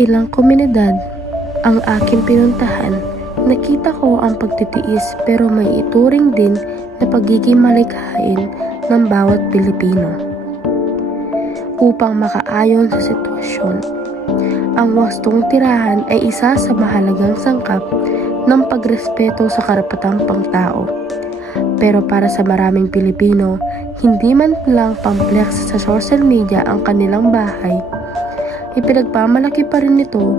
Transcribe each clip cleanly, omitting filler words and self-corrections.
ilang komunidad ang aking pinuntahan, nakita ko ang pagtitiis pero may ituring din na pagiging malikhain ng bawat Pilipino upang makaayon sa sitwasyon. Ang wastong tirahan ay isa sa mahalagang sangkap ng pagrespeto sa karapatang pangtao. Pero para sa maraming Pilipino, hindi man lang pamflex sa social media ang kanilang bahay, ipinagmamalaki pa rin nito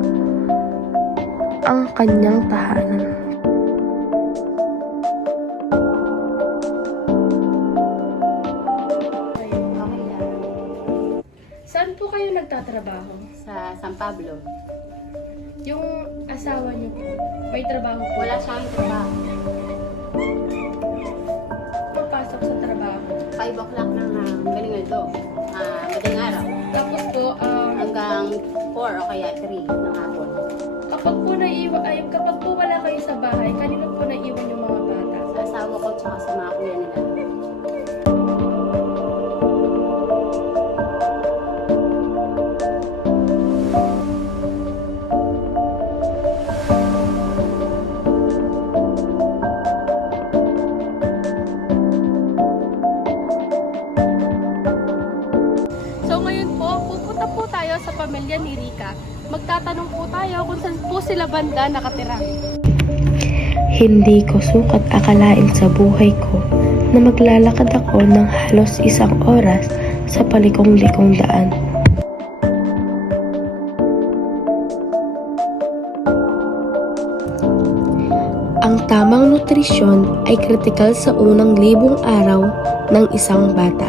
ang kanyang tahanan. Saan po kayo nagtatrabaho? Sa San Pablo. Yung asawa niyo po, may trabaho po? Wala siyang trabaho. Papasok sa trabaho. 5 o'clock ng galing ito. Madaling araw. Tapos po, Hanggang 4 o kaya 3 ng hapon. kapag po wala kayo sa bahay, kanino po naiwan yung mga bata? Sa asawa ko tsaka sa mga kuya nila. So ngayon po, pupunta po tayo sa pamilya ni Rica. Magtatanong po tayo kung saan po sila banda nakatira. Hindi ko sukat akalain sa buhay ko na maglalakad ako ng halos 1 oras sa palikong-likong daan. Ang tamang nutrisyon ay kritikal sa unang 1,000 araw ng isang bata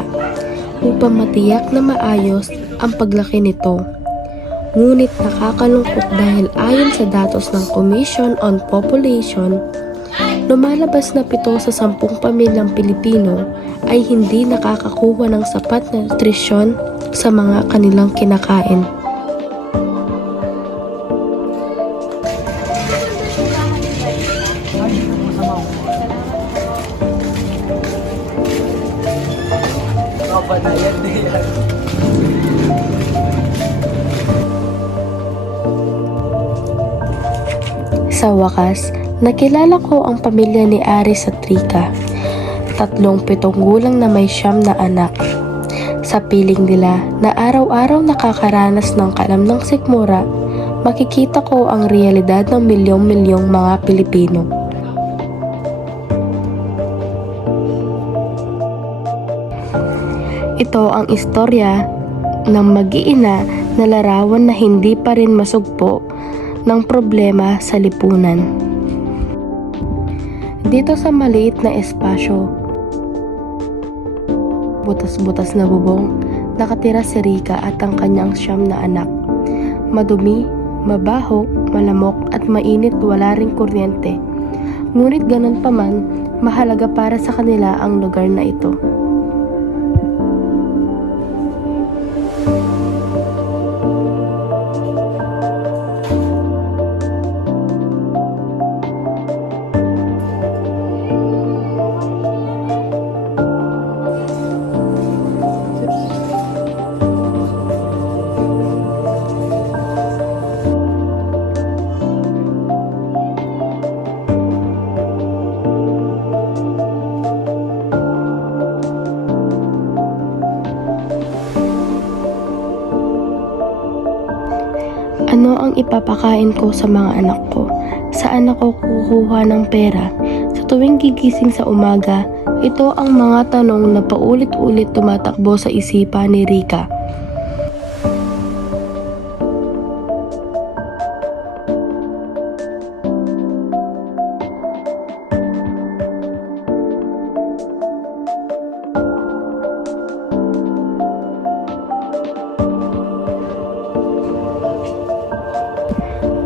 upang matiyak na maayos ang paglaki nito. Ngunit nakakalungkot dahil ayon sa datos ng Commission on Population, lumalabas na 7 sa 10 pamilyang Pilipino ay hindi nakakakuha ng sapat na nutrisyon sa mga kanilang kinakain. Sa wakas, nakilala ko ang pamilya ni Aris at Rica, 37 gulang na may 9 na anak. Sa piling nila na araw-araw nakakaranas ng kalamnang sikmura, makikita ko ang realidad ng milyong-milyong mga Pilipino. Ito ang istorya ng mag-iina na larawan na hindi pa rin masugpo ng problema sa lipunan. Dito sa maliit na espasyo, butas-butas na bubong, nakatira si Rica at ang kanyang 9 na anak. Madumi, mabaho, malamok at mainit, wala ring kuryente. Ngunit ganun pa man, mahalaga para sa kanila ang lugar na ito. Ano ang ipapakain ko sa mga anak ko? Saan ako kukuha ng pera? Sa tuwing gigising sa umaga, ito ang mga tanong na paulit-ulit tumatakbo sa isipan ni Rica.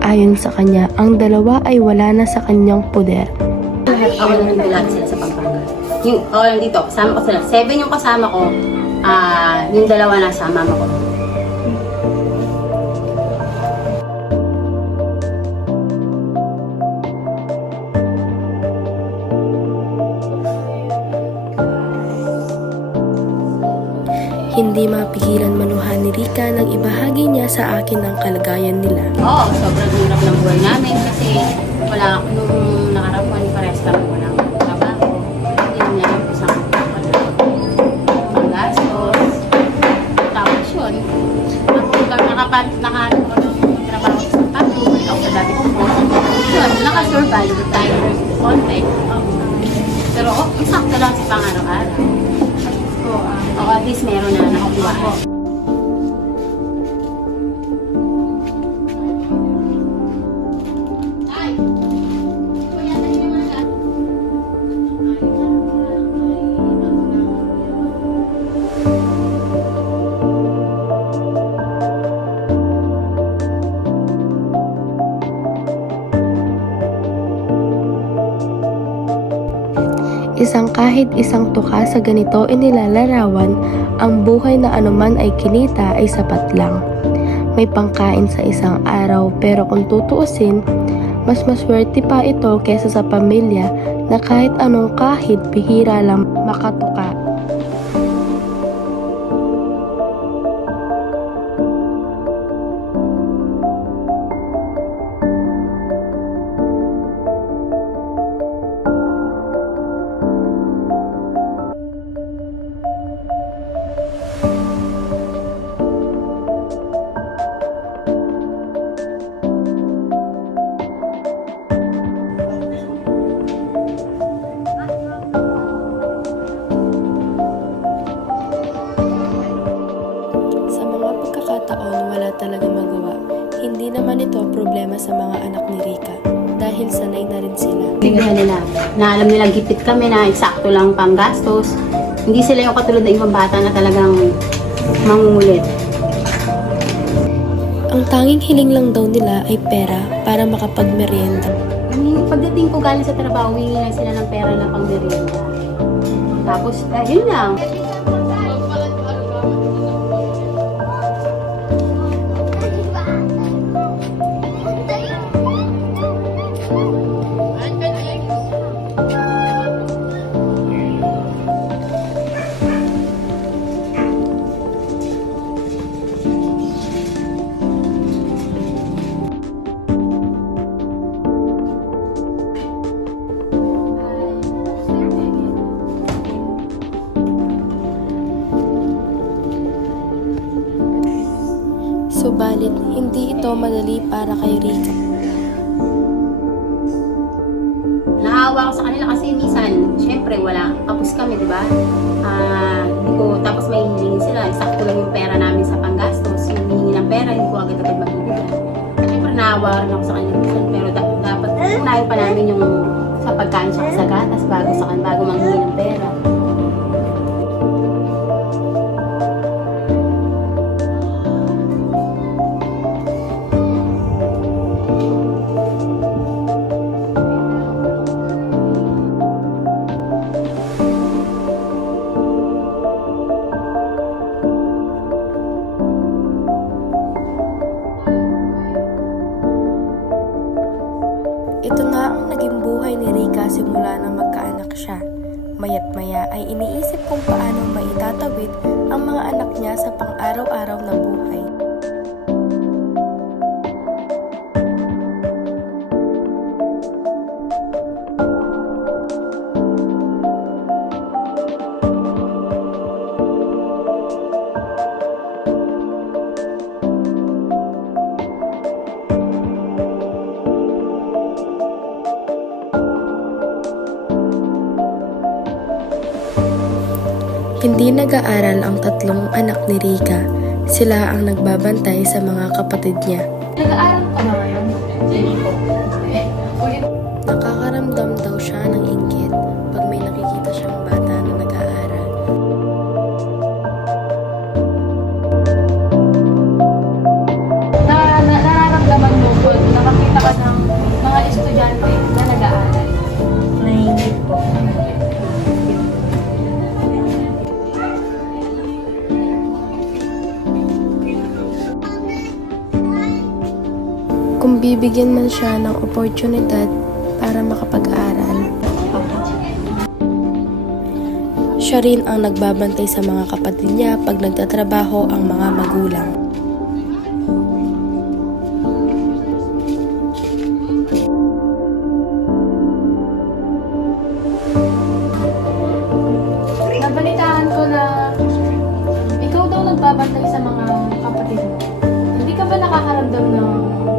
Ayon sa kanya, ang dalawa ay wala na sa kanyang poder. Ako lang nandun sila sa Pampanga. Ako lang dito, kasama ko sila. 7 yung kasama ko, yung 2 nasa mama ko. Hindi mapigilan maluha ni Rika nang ibahagi niya sa akin ang kalagayan nila. Oo, sobrang hirap ng buhay namin kasi wala nung nakarapan parehas kami walang trabaho. Yun nga yung isang panggastos. Tapos yun, ako nakatrabaho sa tato, ako sa dati kong post. Yun, nakasurvive tayo konti. Pero sakto lang sa pang-araw-araw. O at least meron na nakakuha ko. Kahit isang tuka sa ganito inilalarawan, ang buhay na anuman ay kinita ay sapat lang. May pangkain sa isang araw pero kung tutuusin, mas maswerte pa ito kesa sa pamilya na kahit anong kahit bihira lang makatuka. Wala talaga magawa. Hindi naman ito problema sa mga anak ni Rika dahil sanay na rin sila. Tingnan nila, na alam nilang gipit kami na eksakto lang pang gastos. Hindi sila yung katulad ng ibang bata na talagang mangungulit. Ang tanging hiling lang daw nila ay pera para makapagmerienda. Pagdating ko galing sa trabaho, humingi lang sila ng pera na pang merienda. Tapos, yun lang. Subalit, hindi ito madali para kay Rika. Naawa ko sa kanila kasi minsan, syempre wala, kapos kami, di ba? Tapos may hihingin sila, sakto lang yung pera namin sa panggastos, yung hihingi ng pera, hindi ko agad-agad magbibigay. Syempre naawa rin ako sa kanila minsan, pero dapat unahin pa namin yung sa pagkain siya sa gatas bago manghingi ng pera. Ito na ang naging buhay ni Rika simula nang magkaanak siya. Maya't maya ay iniisip kung paano maitatawid ang mga anak niya sa pang-araw-araw na buhay. Hindi nag-aaral ang tatlong anak ni Rika. Sila ang nagbabantay sa mga kapatid niya. Nag-aaral ka ba ngayon? Hindi po. Nakakaramdam daw siya ng inggit pag may nakikita siyang bata na nag-aaral. Nararamdaman mo po, nakakita ka ng mga estudyante na nag-aaral. Nainggit po. Kung bibigyan man siya ng oportunidad para makapag-aral, Siya rin ang nagbabantay sa mga kapatid niya pag nagtatrabaho ang mga magulang. Nabalitaan ko na ikaw daw nagbabantay sa mga kapatid mo. Hindi ka ba nakakaramdam ng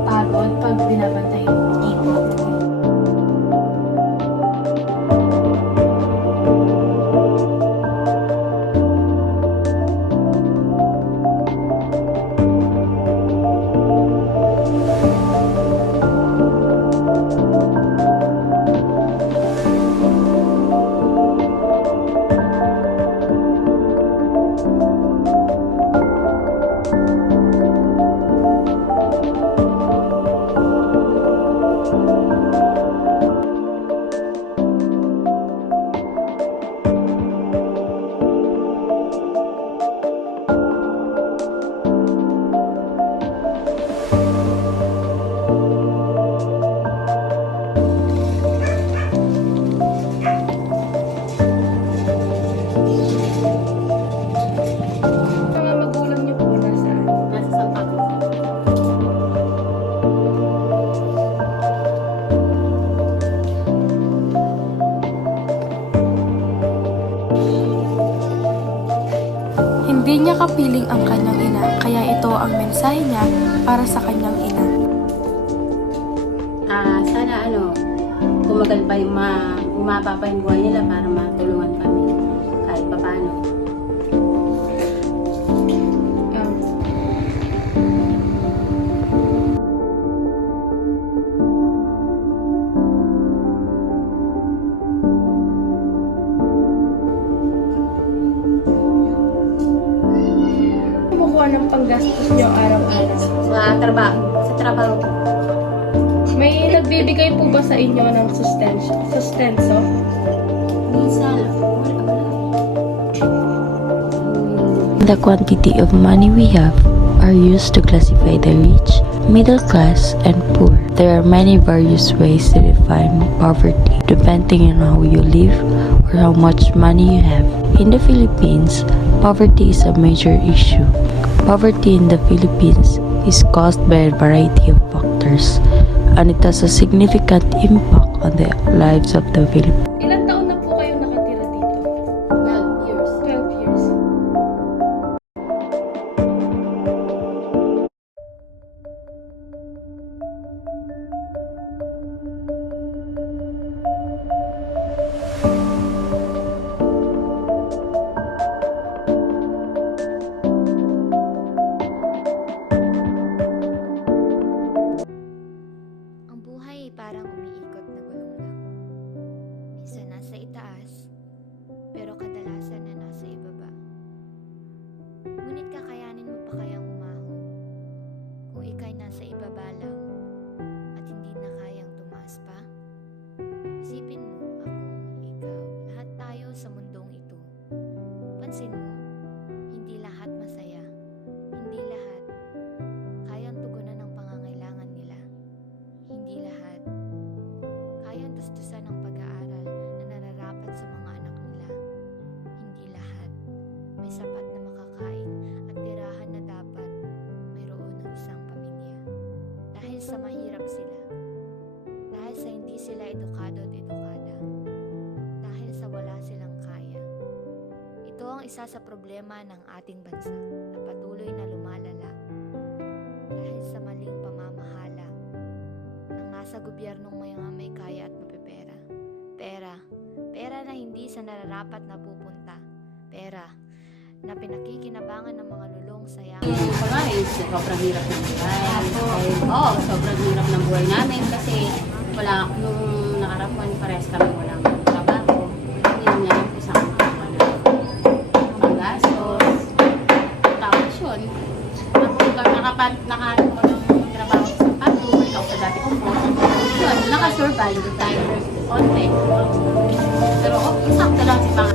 pagod pag binabantay mo? Mga magulang niyo po nasaan? Nasa Sampaguita. Hindi niya kapiling ang kanyang ina, kaya ito ang mensahe niya para sa kanyang ina. Sana tumagal pa yung umaba pa yung buhay nila para matulungan kami kahit papaano. Kumukuha ng panggastos niyo araw-araw. Sa trabaho ko. May nagbibigay po ba sa inyo ng sustenso? Minsan, The quantity of money we have are used to classify the rich, middle class, and poor. There are many various ways to define poverty, depending on how you live or how much money you have. In the Philippines, poverty is a major issue. Poverty in the Philippines is caused by a variety of factors, and it has a significant impact on the lives of the Filipinos. Ilang taon na po kayo nakatira dito? 12 years. 12 years. Ang buhay ay parang umiikot na gulong lang. Minsan nasa itaas, pero kadalasan na nasa ibaba. Ngunit kakayanin mo pa kayang umahon kung ika'y nasa ibaba lang at hindi na kayang tumaas pa? Isipin mo, ako, ikaw, lahat tayo sa mundong ito. Pansin mo, hindi lahat masaya. Hindi lahat kayang tugunan ng pangangailangan nila. Hindi lahat kayang tustusan ng pag-aaral na nararapat sa mga anak nila. Hindi lahat may sapat na makakain at tirahan na dapat mayroon ng isang pamilya. Dahil sa mahirap sila. Dahil sa hindi sila edukado at edukada. Dahil sa wala silang kaya. Ito ang isa sa problema ng ating bansa na patuloy na lumalala. Dahil sa maling pamamahala ng nasa gobyernong may kaya at mapipera. Pera na hindi sa nararapat na pupunta. Pera na pinakikinabangan ng mga lulong sayang. Sobrang hirap ng buhay. Oo, sobrang hirap ng buhay namin kasi nung nakarapuan parehas kami walang trabaho. Yun nga yung isang panggastos. Tapos yun, nakaano ko ng trabaho sa Sampaguita, balik ako sa dati kong boss. Yun, nakasurvive tayo konti. Pero sakto lang si Pang.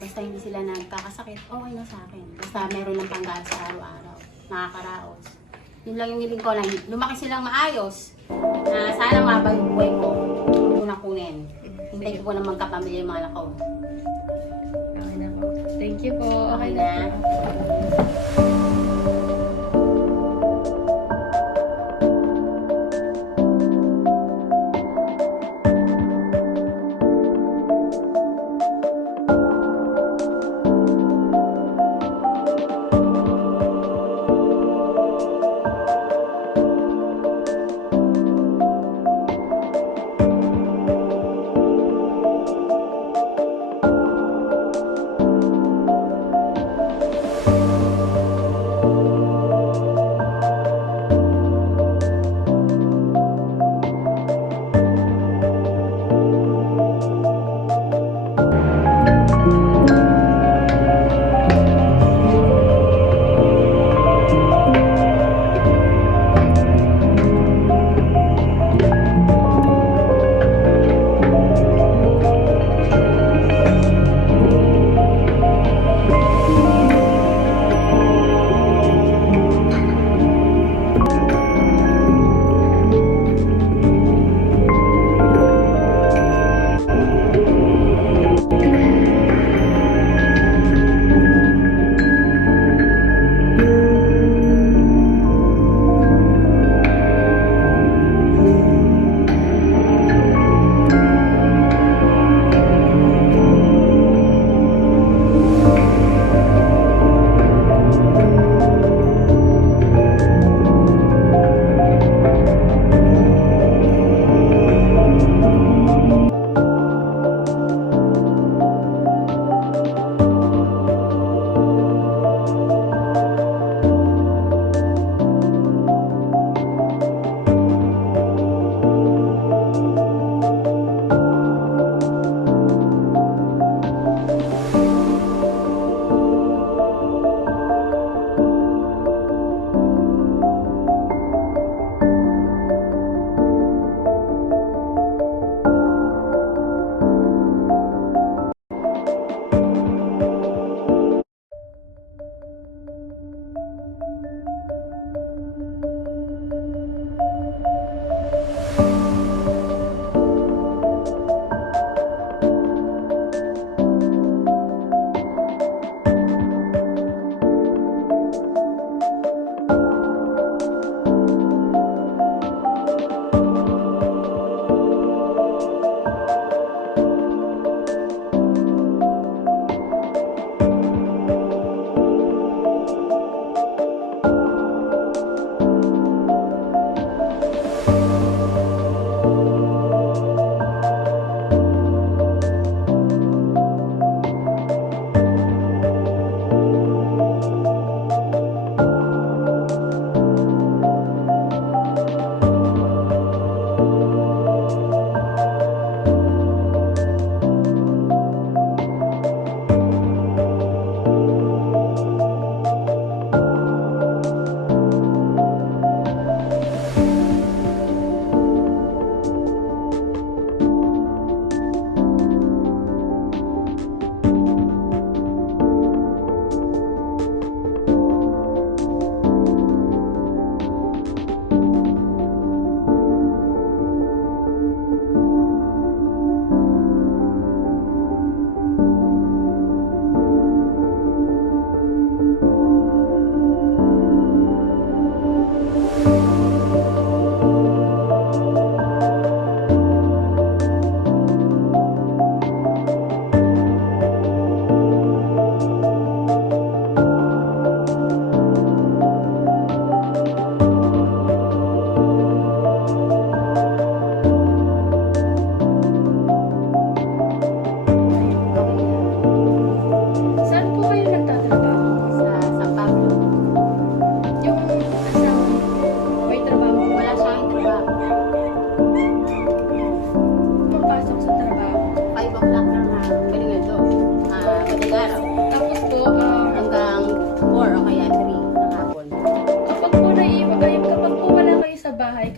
Basta hindi sila nagkakasakit, okay na sa akin. Basta meron ng panggaan sa araw-araw. Nakakaraos. Yun lang yung hiling ko na lumaki silang maayos. Na sana mabay yung buhay ko. Huwag ko na kunin. Hintay ko po na magkapamilya yung mga anak ko. Okay na po. Thank you po. Okay na.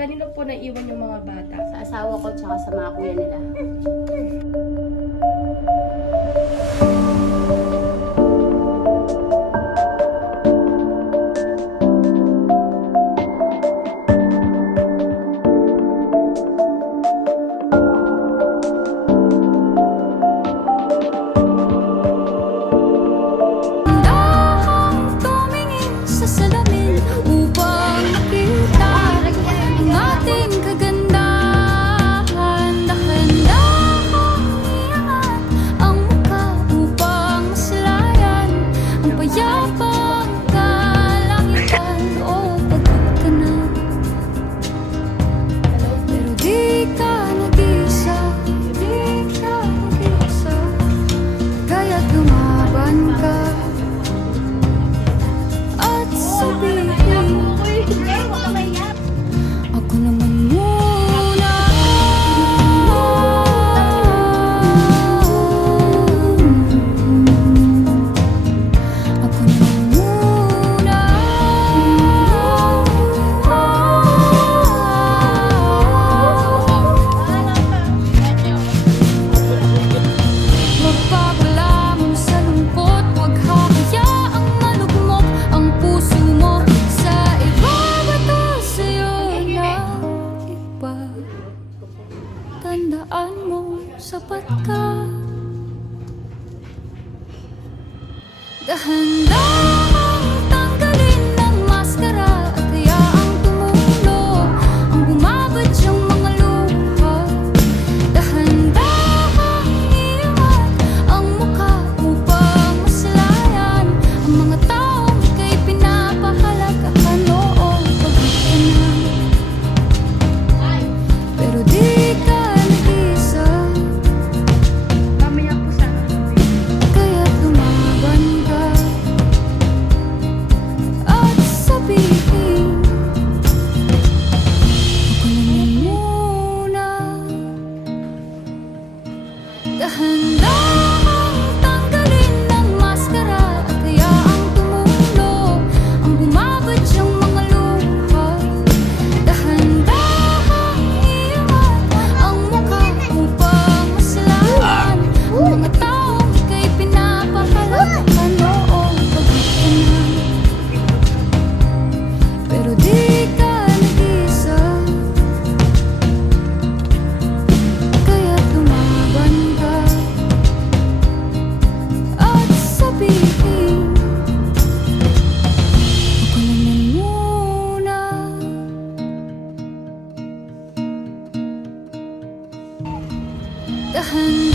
kanino po naiwan yung mga bata? Sa asawa ko tsaka sa mga kuya nila. Tandaan mo, sapat ka. Dahan-dahang tanggalin ang maskara at hayaang tumulo ang bumabadyang mga luha. Dahan-dahang iangat ang mukha upang maslayan ang mga taong ika'y pinapahalagahan. Oo, pagod ka na, pero di ka nag-isa. Mamaya po sana. Kaya't lumaban ka at sabihin, ako na muna. Dahan-dahang tanggalin ang maskara at hayaang tumulo ang bumabadyang mga luha. Dahan-dahang iangat ang mukha upang maslayan ang mga taong ika'y pinapahalagahan. Oo, pagod ka na, pero di ka nag-isa. Kaya't lumaban ka at sabihin, ako na muna. Dahan